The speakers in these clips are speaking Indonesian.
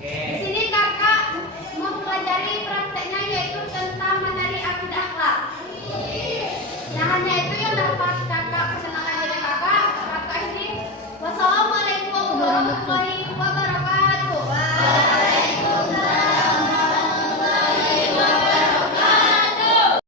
Di sini kakak mempelajari prakteknya yaitu tentang mengenai akidah akhlak. Nah hanya itu yang dapat kakak perkenalkan diri kakak. Kakak ini wassalamualaikum warahmatullahi wabarakatuh. Waalaikumsalam warahmatullahi wabarakatuh.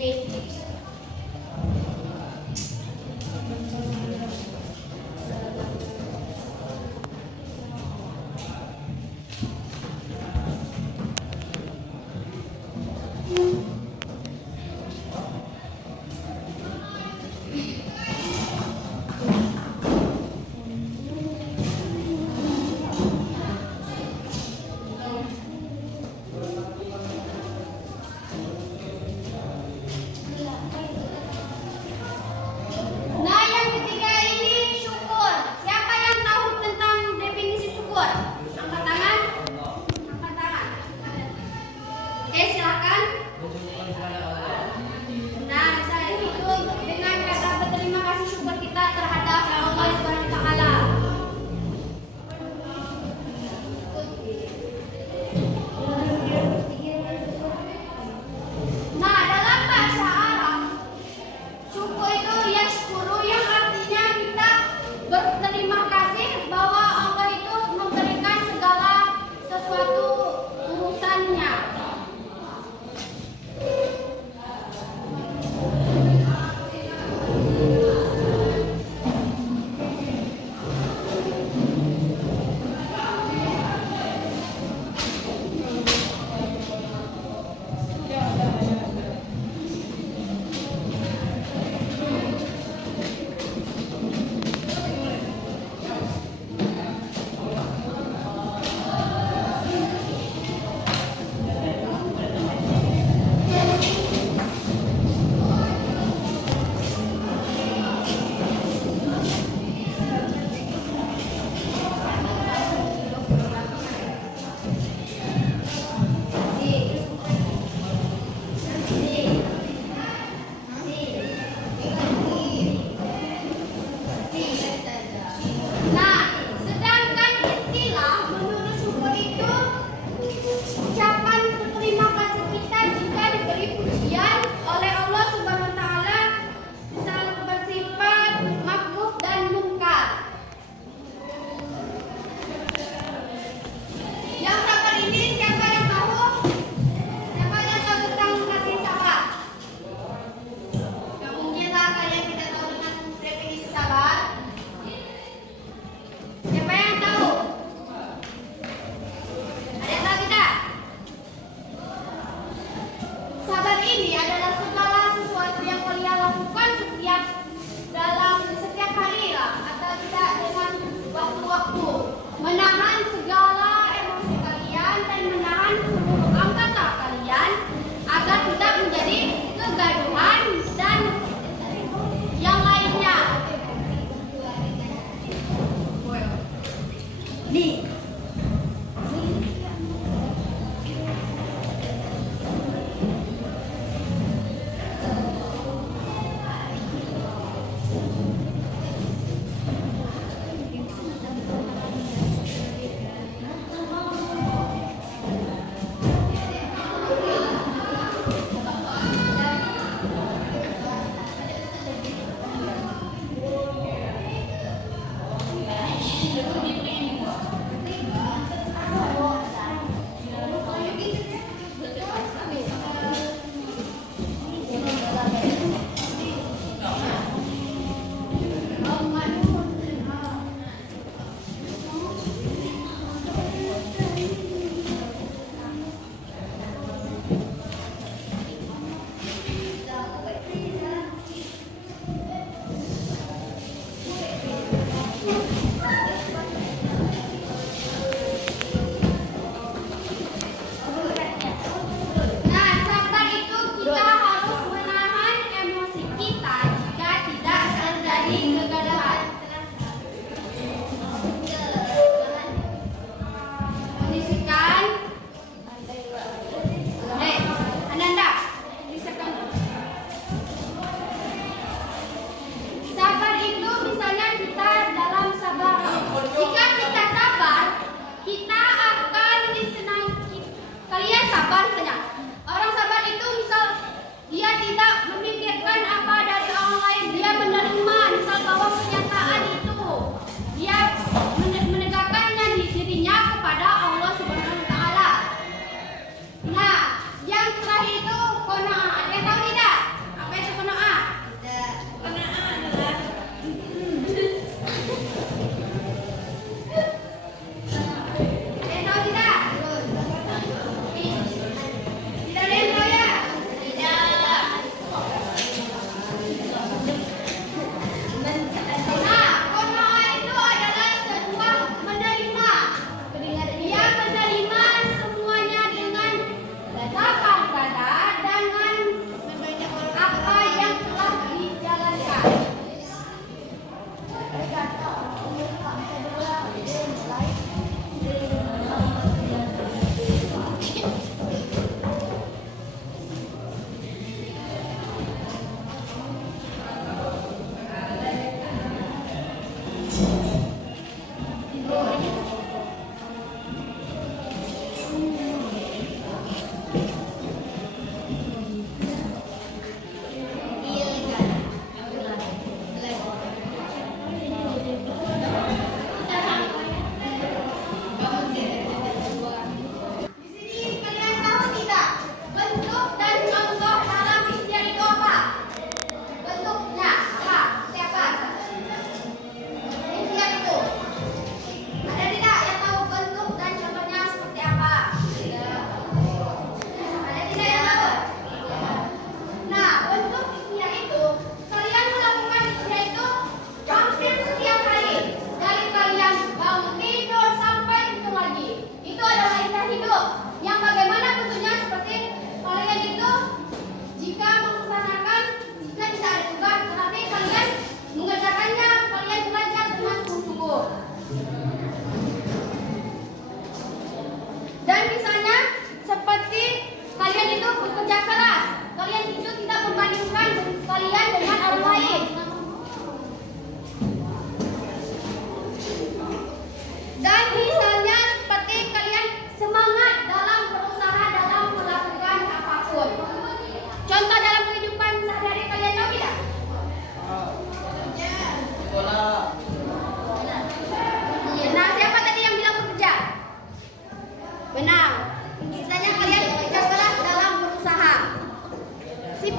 David.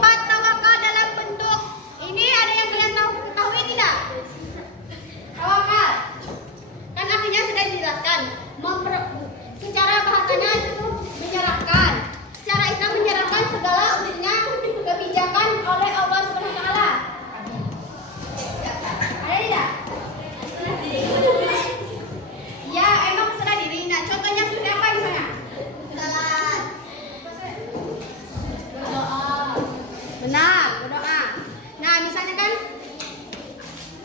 sifat tawakal dalam bentuk ini ada yang kalian ketahui tidak? Tawakal kan artinya sudah dijelaskan. Secara bahasanya itu menyerahkan. Secara Islam menyerahkan segala urusannya kebijakan oleh Allah Subhanahu wa taala. Ada tidak? Ya, emang serah diri. Nah, contohnya seperti apa misalnya? Salat. Berdoa. Benar, berdoa. Nah, misalnya kan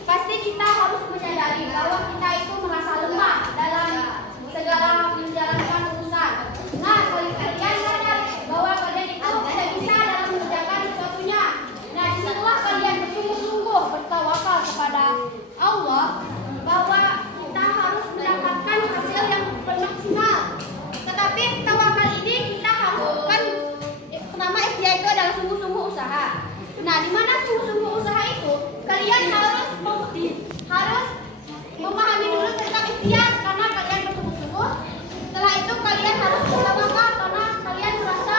pasti kita harus menyadari bahwa kita itu merasa lemah dalam segala menjalankan urusan. Nah, kalian sadar bahwa kalian itu tidak bisa dalam mengerjakan sesuatunya. Nah, disitulah kalian bersungguh-sungguh bertawakal kepada Allah bahwa kita harus mendapatkan hasil yang maksimal. Tetapi tawakal ini kita harus kan pertama ikhtiar itu adalah sungguh-sungguh usaha. Nah, di mana sungguh-sungguh usaha itu kalian harus memahami dulu tentang ikhtiar karena kalian bersungguh-sungguh. Setelah itu kalian harus bertawakal karena kalian merasa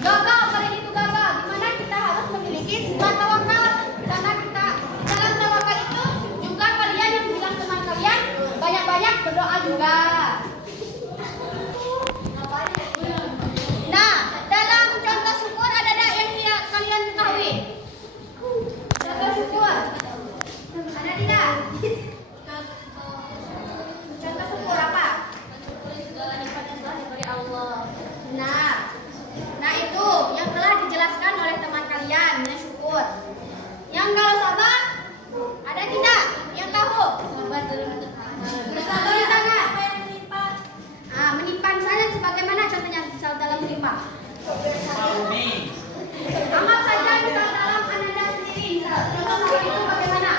gagal, kalian itu gagal. Di mana kita harus memiliki sifat tawakal karena kita dalam tawakal itu juga kalian yang bilang teman kalian banyak-banyak berdoa juga. Nah, dalam contoh syukur ada yang kalian ketahui? Contoh syukur ada tidak? Contoh syukur apa? Nah itu yang telah dijelaskan oleh teman kalian, syukur. Yang kalau sabar ada tidak? Yang tahu? Sabar tangan. Menimpa misalnya sebagaimana contohnya misal dalam menimpa. Anggap saja misal dalam Ananda sendiri, misal contoh sabar itu bagaimana?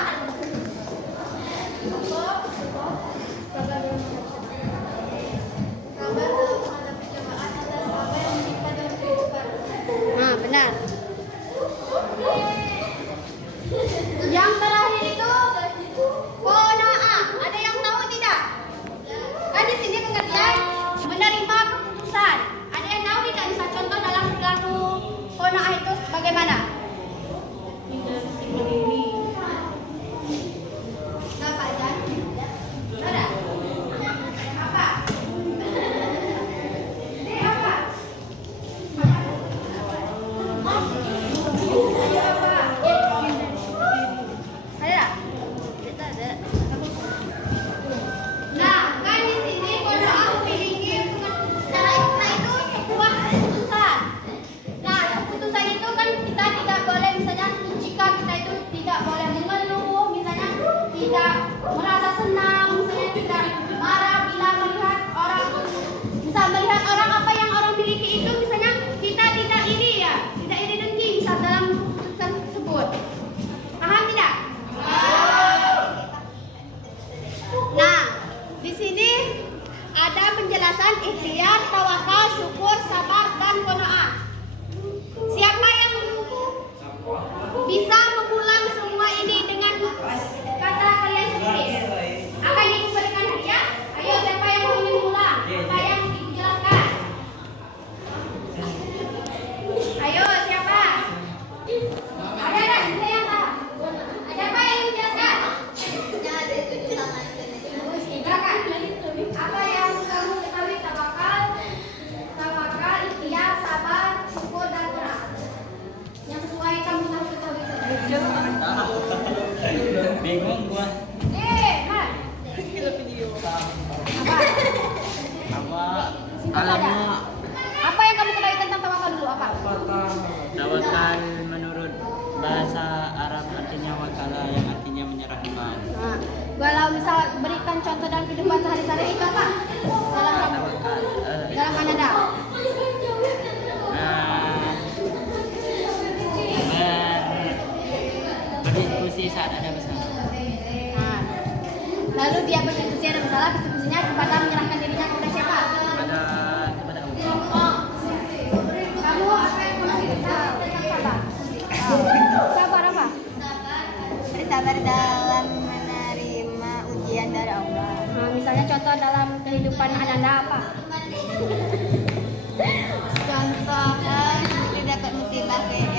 Nah, benar. Yang terakhir itu qanaah. Ada yang tahu tidak? Kan di sini pengertian menerima keputusan. Ada yang tahu tidak? Misal contoh dalam perilaku qanaah itu bagaimana? Apa aja? Ada? Apa? Ini apa? Ada? Ada. Nah, kan di sini qanaah memiliki secara istilah itu sebuah keputusan. Nah, keputusan itu kan kita tidak boleh misalnya jika kita itu tidak boleh mengeluh, misalnya tidak merasa senang, misalnya tidak marah bila melihat orang, misal melihat orang apa yang orang miliki itu, misalnya kita tidak iri ya, tidak iri dengki misal dalam keputusan tersebut. Paham tidak? Nah, di sini ada penjelasan ikhtiar, tawakal, syukur, sabar, dan qanaah. Siapa yang bisa mengulang semua ini dengan kata kalian sendiri? Akan diberikan hadiah? Ayo, siapa yang mau mengulang? Apa yang dijelaskan? Ayo, siapa? Ada yang tahu? Siapa yang menjelaskan? Silakan. Apa yang kamu ketahui tawakal, ikhtiar, sabar, syukur, dan qanaah? Yang sesuai kamu ketahui saja. Bingung gua. Mar. Apa? Singkat saja. Apa yang kamu ketahui tentang tawakal dulu? Apa? Tawakal menurut bahasa Arab artinya wakala yang artinya menyerahkan. Nah, kalau misal berikan contoh dalam kehidupan sehari-hari itu apa? Tawakal. Dalam Kanada. Berdiskusi saat ada masalah. Nah, lalu dia berdiskusi ada masalah, diskusinya kepada menyerahkan dirinya kepada siapa? Kepada Allah. Kamu apa yang mau tentang sabar? Sabar apa? Bersabar dalam menerima ujian dari Allah. Nah, misalnya contoh dalam kehidupan Ananda apa? Contoh seperti dapat musibah kayak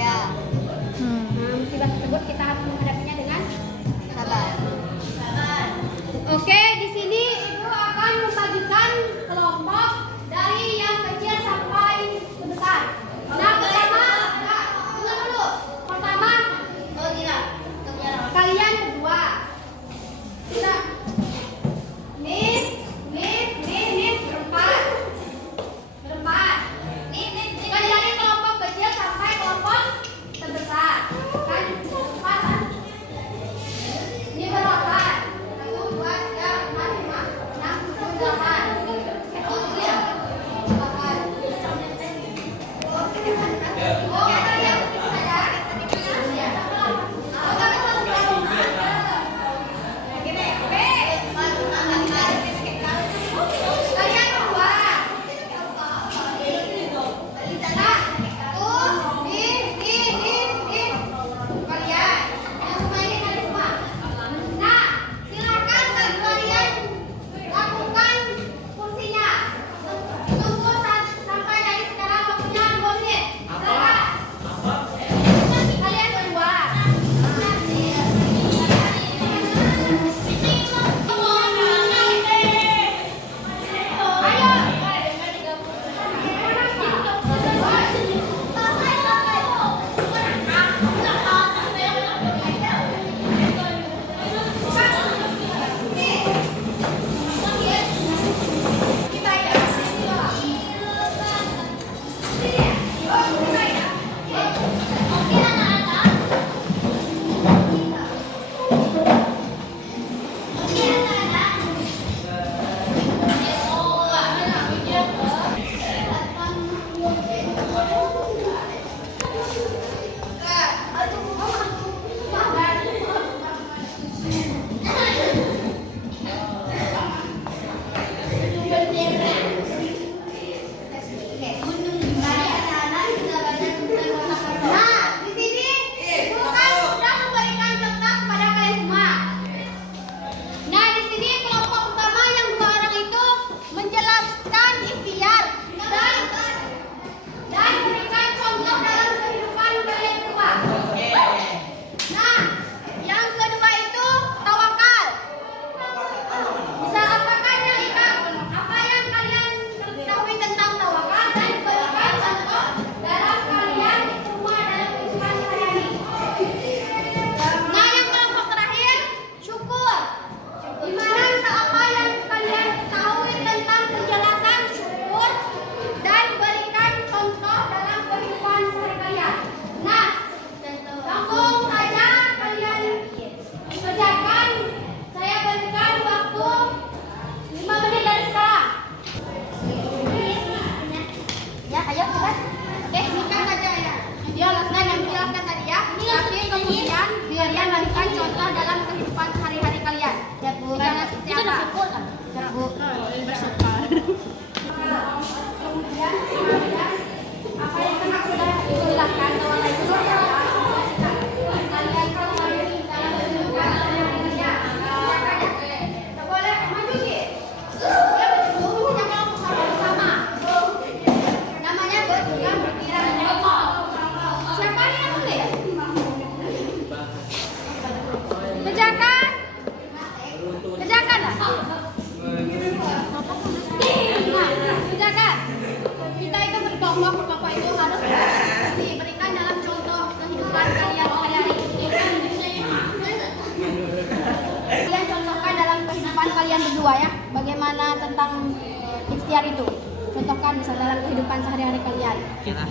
Bersukar. Apa yang pernah sudah dijelaskan bahwa itu kalian kembali dalam kehidupan sehari-harinya. Tidak boleh maju sih. Punya kelompok sama. Namanya berjuang berpikiran kelompok. Siapa nih yang boleh? Kejakan. Kejakan lah. Kejakan. Kita itu berkelompok itu harus diberikan dalam contoh kehidupan kalian sehari-hari. Kalian contohkan dalam kehidupan kalian berdua ya, bagaimana tentang ikhtiar itu. Contohkan misal dalam kehidupan sehari-hari kalian. Oke lah.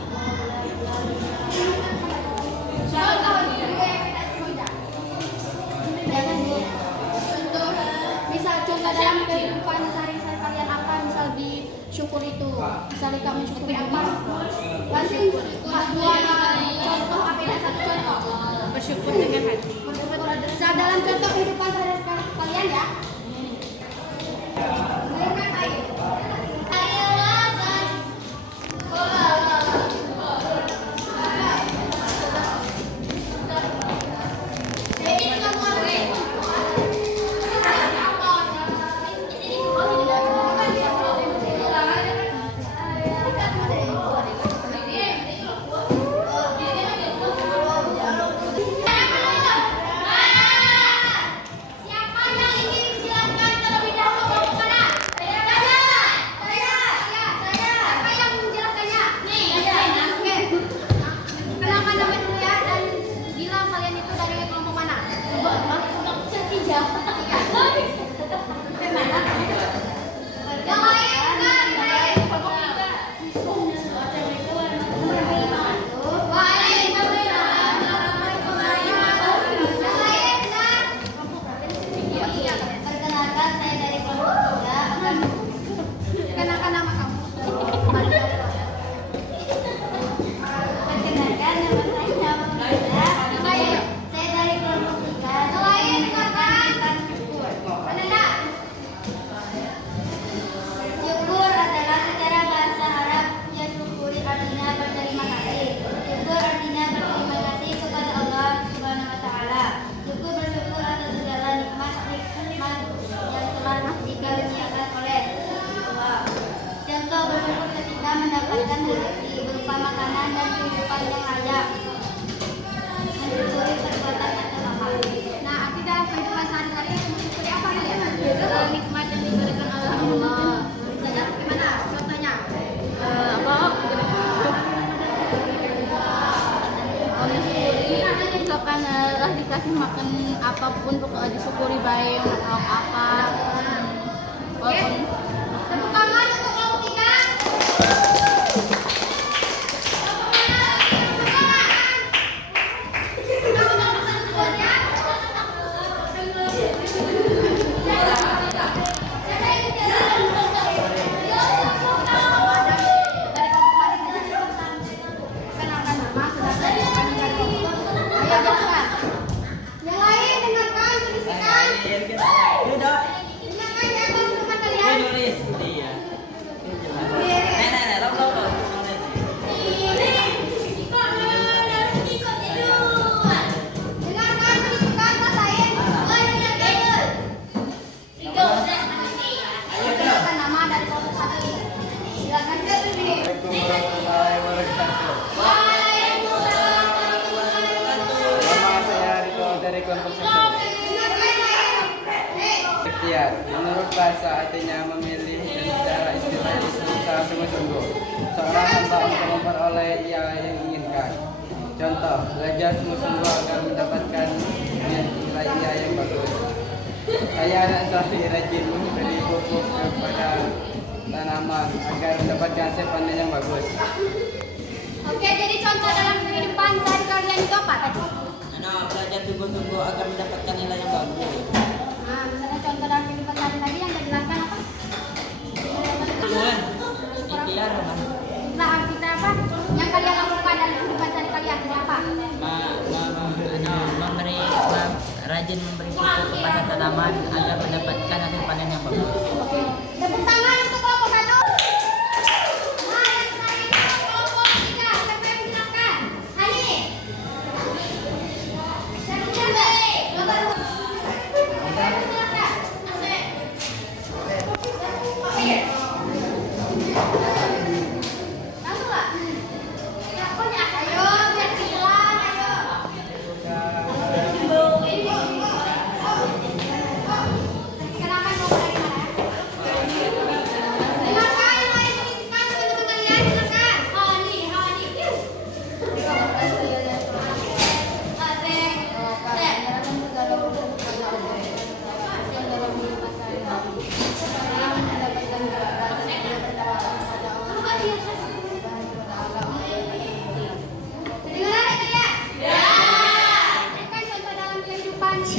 Contoh dalam kehidupan sehari-hari kalian apa, misal di syukur itu, misal kamu syukuri apa, langsung dua contoh apa yang satu contoh Bersyukur dengan hati. Misal dalam contoh kehidupan sehari-hari kalian ya. Dengan air. Siapa yang ingin menjelaskan terlebih dahulu mau kemana? Saya. Siapa yang menjelaskannya? Nih. Oke. Kenalkan nama dulu ya dan bilang kalian itu dari kelompok mana? Tiga. Yang lain bukan. Kelompok tiga. Perkenalkan, saya dari kelompok 3. Kenalkan nama kamu. Perkenalkan, nama saya Muhammad. Saya dari kelompok 3. Yang lain dengarkan. Ananda. Syukur adalah secara bahasa Arab yang syukuri artinya berterima kasih. Syukur artinya berterima kasih kepada Allah Subhanahu wa taala. Syukur bersyukur atas segala nikmat yang telah dikaruniakan oleh Allah. Contoh bersyukur ketika mendapatkan rezeki berupa makanan dan kehidupan yang layak. Mensyukuri perbuatan atau amal. Nah, arti dalam kehidupan sehari-hari mensyukuri apa kalian? Segala nikmat yang diberikan oleh Allah. Misalnya gimana? Contohnya? Mensyukuri misalkan lah dikasih makan apapun pokoknya disyukuri baik apa Oke. Tepuk tangan untuk kelompok 3. Kenalkan nama, sedangkan kami dari kelompok. Ayo jelaskan. Yang lain dengarkan, berisikan. Duduk. Dengarkan ya teman-teman kalian. Nulis. Iya. Ini jelas. Nenek, lo. Dengarkan, berisikan, rasain. Dengarkan nama dari kelompok 1 ini. Silakan ke sini. Waalaikumsalam warahmatullahi wabarakatuh. Nama saya Riko dari kelompok 1. Ikhtiar, menurut bahasa artinya memilih dan secara istilah berusaha sungguh-sungguh. Seorang hamba untuk memperoleh yang inginkan. Contoh, belajar sungguh-sungguh agar mendapatkan nilai yang bagus. Saya anak Sari rajin memberi pupuk kepada tanaman agar mendapatkan hasil panen yang bagus. Oke, jadi contoh dalam kehidupan sehari kalian itu apa tadi? Belajar sungguh-sungguh agar mendapatkan nilai yang bagus. Nah, misalnya contoh dalam kehidupan sehari-hari yang dijelaskan apa? Tujuan. Ikhtiar apa? Nah, kita apa? Yang kalian lakukan dalam kehidupan sehari kalian ini apa? Memberi rajin rajin memberi pupuk kepada tanaman agar mendapatkan hasil panen yang bagus. Tepuk tangan untuk kelompok 1. Nah, yang selanjutnya kelompok 3. Siapa yang menjelaskan? Hani. Siapa yang menjelaskan?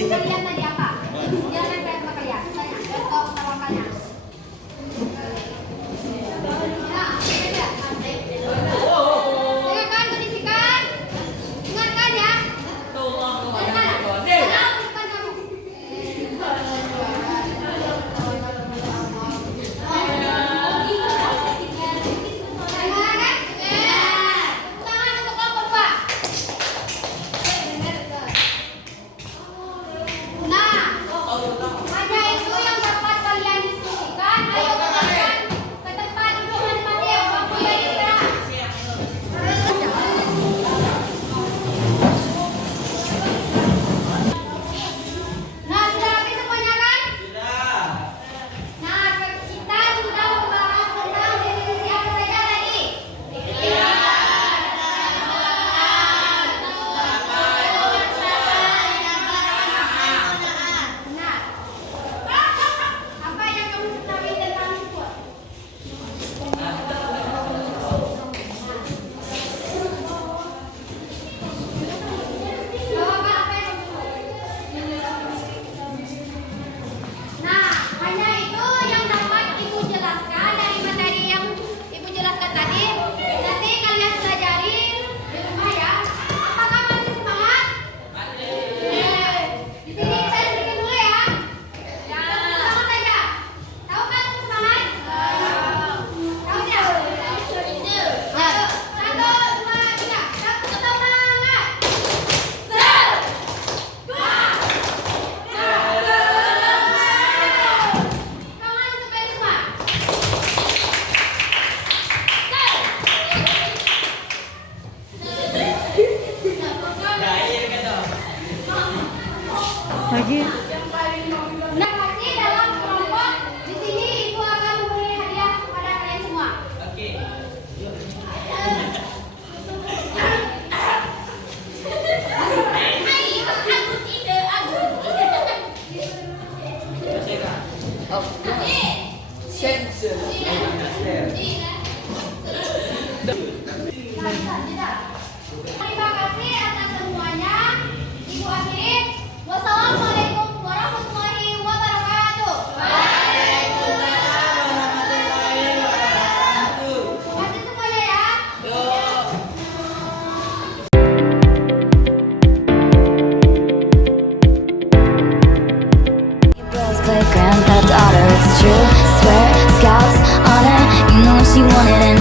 Kalian tadi apa? Jangan kayak apa ya? Tanya, contoh tawakalnya. Nah, beda. Dengarkan, kondisikan. Dengarkan ya. Dengarkan. Dengarkan kamu. Dengarkan? Tangan untuk kelompok 2. Nah, hanya itu yang dapat kalian diskusikan. Ayo kalian ke tempat duduk masing-masing. Waktunya istirahat. Nah, sudah rapi semuanya kan? Sudah. Nah, kita sudah membahas tentang definisi apa saja tadi? Benar. Apa yang kamu ketahui tentang siput? Jawab apa yang kamu tahu? Nah, hanya itu yang dapat Ibu jelaskan dari materi yang Ibu jelaskan tadi. Nanti kalian pelajari di rumah ya. Apakah masih semangat? Di sini saya sedikit dulu ya. Semangat saja. Tahu kan semangat? Tahu tidak? Ayo, 1, 2, 3. Satu semangat. 1, 2, 3. Tangan untuk kalian semua. Nah, masih dalam kelompok. Di sini Ibu akan memberi hadiah kepada kalian semua. Oke. Terima kasih atas semuanya. Ibu akhiri. Wassalamualaikum warahmatullahi wabarakatuh. Terima kasih semuanya ya. Playground, that daughter, it's true. Swear, scouts on her. You know what she wanted and